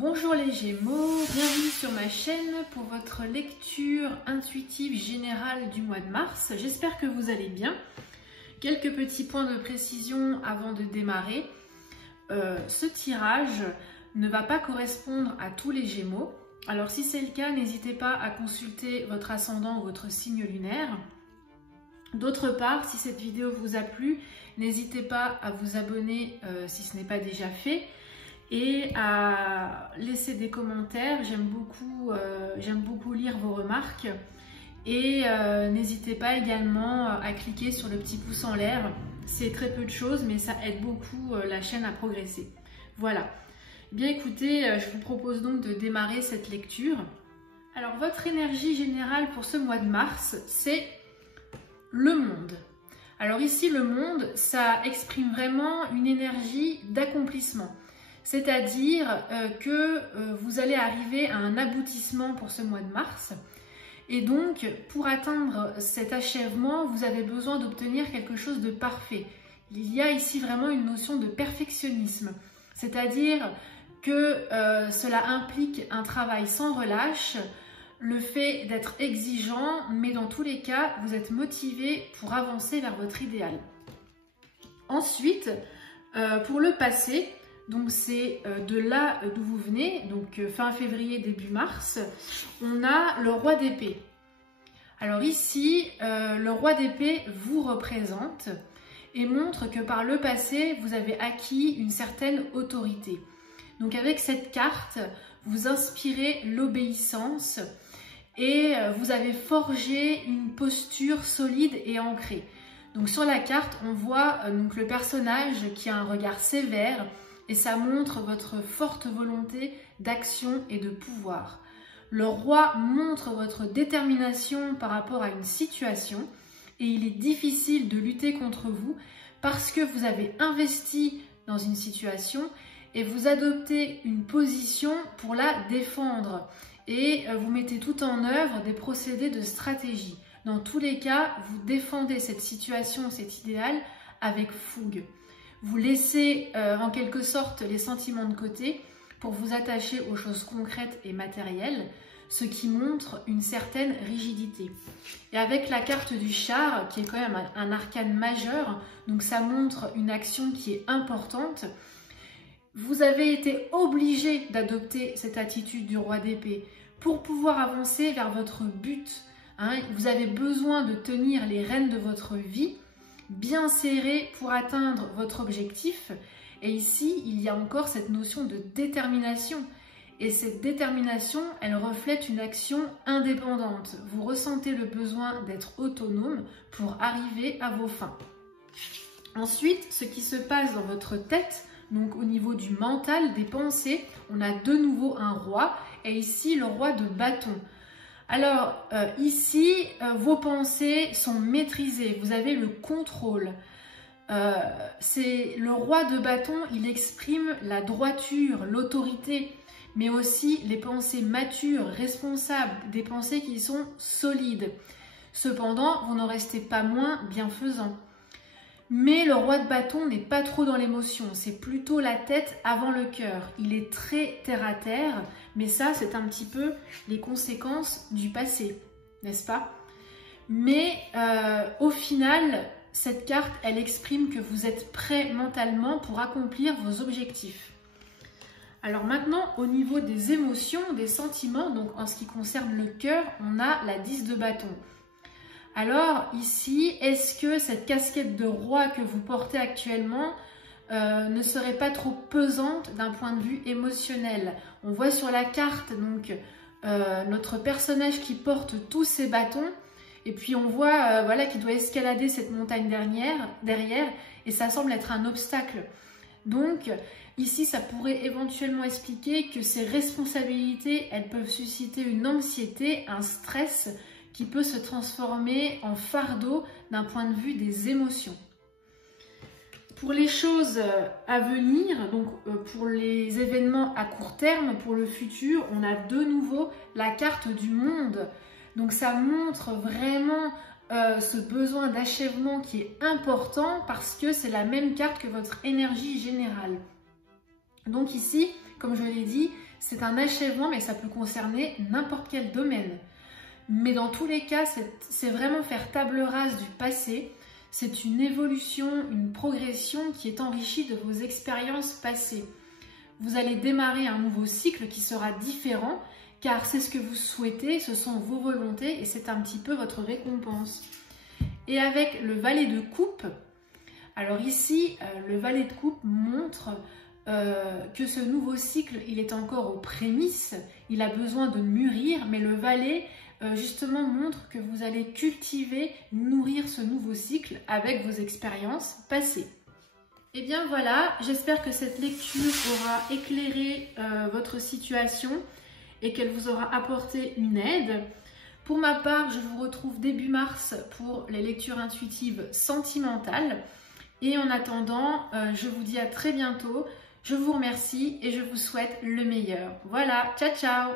Bonjour les Gémeaux, bienvenue sur ma chaîne pour votre lecture intuitive générale du mois de mars. J'espère que vous allez bien. Quelques petits points de précision avant de démarrer. Ce tirage ne va pas correspondre à tous les Gémeaux. Alors si c'est le cas, n'hésitez pas à consulter votre ascendant ou votre signe lunaire. D'autre part, si cette vidéo vous a plu, n'hésitez pas à vous abonner si ce n'est pas déjà fait. Et à laisser des commentaires, j'aime beaucoup lire vos remarques. Et n'hésitez pas également à cliquer sur le petit pouce en l'air. C'est très peu de choses, mais ça aide beaucoup la chaîne à progresser. Voilà. Bien écoutez, je vous propose donc de démarrer cette lecture. Alors votre énergie générale pour ce mois de mars, c'est le monde. Alors ici, le monde, ça exprime vraiment une énergie d'accomplissement. C'est-à-dire que vous allez arriver à un aboutissement pour ce mois de mars. Et donc, pour atteindre cet achèvement, vous avez besoin d'obtenir quelque chose de parfait. Il y a ici vraiment une notion de perfectionnisme. C'est-à-dire que cela implique un travail sans relâche, le fait d'être exigeant, mais dans tous les cas, vous êtes motivé pour avancer vers votre idéal. Ensuite, pour le passé, donc c'est de là d'où vous venez, donc fin février, début mars, on a le roi d'épée. Alors ici, le roi d'épée vous représente et montre que par le passé, vous avez acquis une certaine autorité. Donc avec cette carte, vous inspirez l'obéissance et vous avez forgé une posture solide et ancrée. Donc sur la carte, on voit donc le personnage qui a un regard sévère, et ça montre votre forte volonté d'action et de pouvoir. Le roi montre votre détermination par rapport à une situation et il est difficile de lutter contre vous parce que vous avez investi dans une situation et vous adoptez une position pour la défendre et vous mettez tout en œuvre des procédés de stratégie. Dans tous les cas, vous défendez cette situation, cet idéal avec fougue. Vous laissez en quelque sorte les sentiments de côté pour vous attacher aux choses concrètes et matérielles, ce qui montre une certaine rigidité. Et avec la carte du char, qui est quand même un arcane majeur, donc ça montre une action qui est importante, vous avez été obligé d'adopter cette attitude du roi d'épée pour pouvoir avancer vers votre but. Vous avez besoin de tenir les rênes de votre vie bien serré pour atteindre votre objectif. Et ici, il y a encore cette notion de détermination. Et cette détermination, elle reflète une action indépendante. Vous ressentez le besoin d'être autonome pour arriver à vos fins. Ensuite, ce qui se passe dans votre tête, donc au niveau du mental, des pensées, on a de nouveau un roi, et ici le roi de bâton. Alors ici, vos pensées sont maîtrisées, vous avez le contrôle. C'est le roi de bâton, il exprime la droiture, l'autorité, mais aussi les pensées matures, responsables, des pensées qui sont solides. Cependant, vous n'en restez pas moins bienfaisant. Mais le roi de bâton n'est pas trop dans l'émotion, c'est plutôt la tête avant le cœur. Il est très terre à terre, mais ça c'est un petit peu les conséquences du passé, n'est-ce pas? Mais au final, cette carte, elle exprime que vous êtes prêt mentalement pour accomplir vos objectifs. Alors maintenant, au niveau des émotions, des sentiments, donc en ce qui concerne le cœur, on a la 10 de bâton. Alors ici, est-ce que cette casquette de roi que vous portez actuellement ne serait pas trop pesante d'un point de vue émotionnel? On voit sur la carte donc notre personnage qui porte tous ses bâtons et puis on voit voilà, qu'il doit escalader cette montagne derrière et ça semble être un obstacle. Donc ici, ça pourrait éventuellement expliquer que ces responsabilités, elles peuvent susciter une anxiété, un stress qui peut se transformer en fardeau d'un point de vue des émotions. Pour les choses à venir, donc pour les événements à court terme, pour le futur, on a de nouveau la carte du monde. Donc ça montre vraiment ce besoin d'achèvement qui est important parce que c'est la même carte que votre énergie générale. Donc ici, comme je l'ai dit, c'est un achèvement, mais ça peut concerner n'importe quel domaine. Mais dans tous les cas, c'est vraiment faire table rase du passé. C'est une évolution, une progression qui est enrichie de vos expériences passées. Vous allez démarrer un nouveau cycle qui sera différent, car c'est ce que vous souhaitez, ce sont vos volontés et c'est un petit peu votre récompense. Et avec le valet de coupe, alors ici, le valet de coupe montre que ce nouveau cycle, il est encore aux prémices, il a besoin de mûrir, mais le valet justement montre que vous allez cultiver, nourrir ce nouveau cycle avec vos expériences passées. Et bien voilà, j'espère que cette lecture aura éclairé votre situation et qu'elle vous aura apporté une aide. Pour ma part, je vous retrouve début mars pour les lectures intuitives sentimentales. Et en attendant, je vous dis à très bientôt. Je vous remercie et je vous souhaite le meilleur. Voilà, ciao ciao!